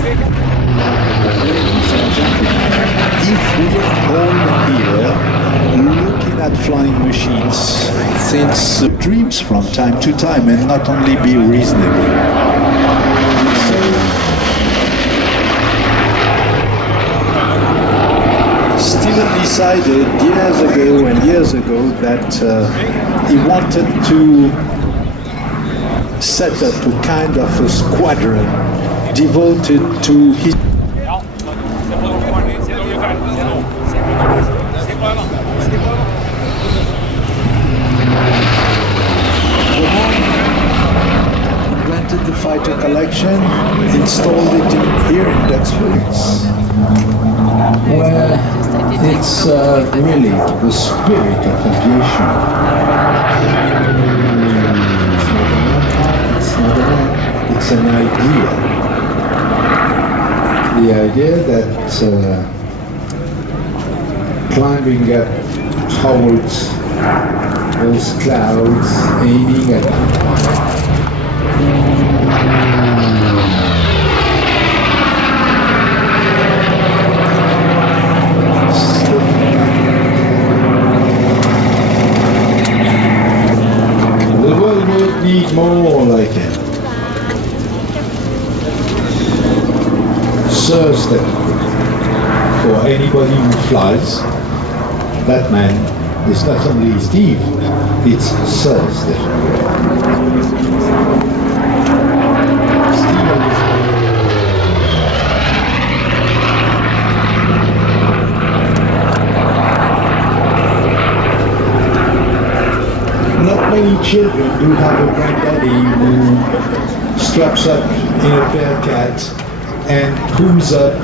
Ladies and gentlemen, if we're all here looking at flying machines, since dreams from time to time and not only be reasonable. So, Steven decided years ago that he wanted to set up a kind of a squadron devoted to his invented the Fighter Collection, installed it here in Duxford, where it's really the spirit of aviation. It's an idea. The idea that climbing up towards those clouds, aiming at the world would need more like it. Serves them. For anybody who flies, that man is not only Steve, it's serves them. Not many children do have a granddaddy who straps up in a Bearcat and pulls up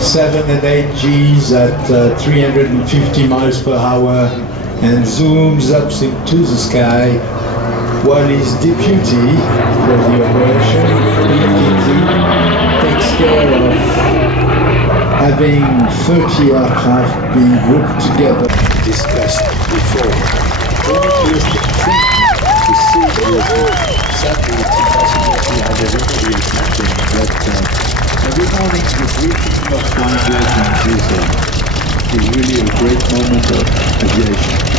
7 and 8 Gs at 350 miles per hour and zooms up into the sky while his deputy for the operation, takes care of having 30 aircraft being grouped together. Discussed before. Interesting thing to see sadly it's impossible to have everybody attending, but every morning the briefing of Flying Legends is really a great moment of aviation.